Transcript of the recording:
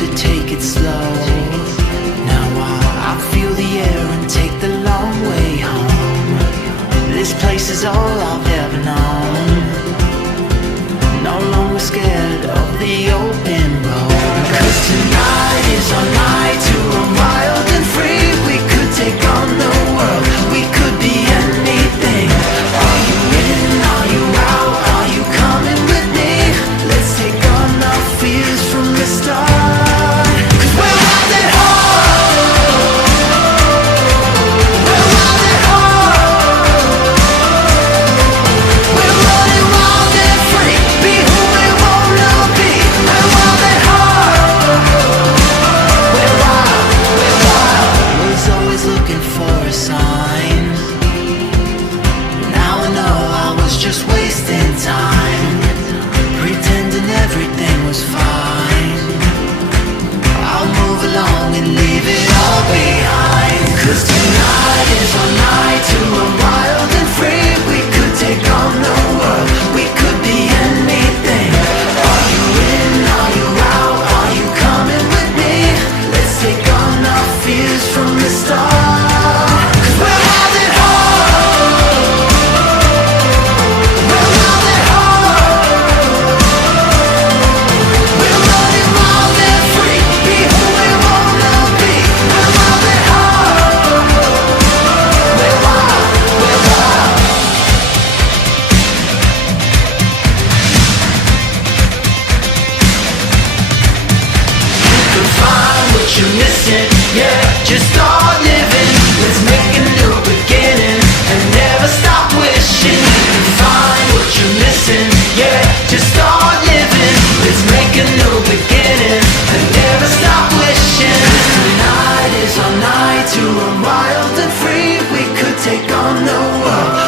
used to take it slow. Now I feel the air and take the long way home. This place is all I've ever known. No longer scared of the open road. 'Cause tonight is our night to run wild and free. We could take on the world, we could be anything. Are you in, are you out, are you coming with me? Let's take on our fears from the start. 'Cause we're wild at heart. We're wild at heart. We're running wild and free. Be who we wanna be. We're wild at heart. We're wild, we're wild. Was always looking for a sign. Now I know I was just wasting time, pretending everything was fine. I'll move along and leave it all behind. 'Cause tonight is our night to run wild and free. We could take on the world, we could be anything. Are you in, are you out, are you coming with me? Let's take on our fears from the start. 'Cause we're wild at heart. We're wild at heart. We're running wild and free. Be who we wanna be. We're wild at heart. We're wild, we're wild. You can find what you're missing, yeah, just start living. Let's make a new beginning and never stop wishing. You can find what you're missing, yeah, just start living. Let's make a new beginning and never stop wishing. 'Cause tonight is our night to run wild and free. We could take on the world,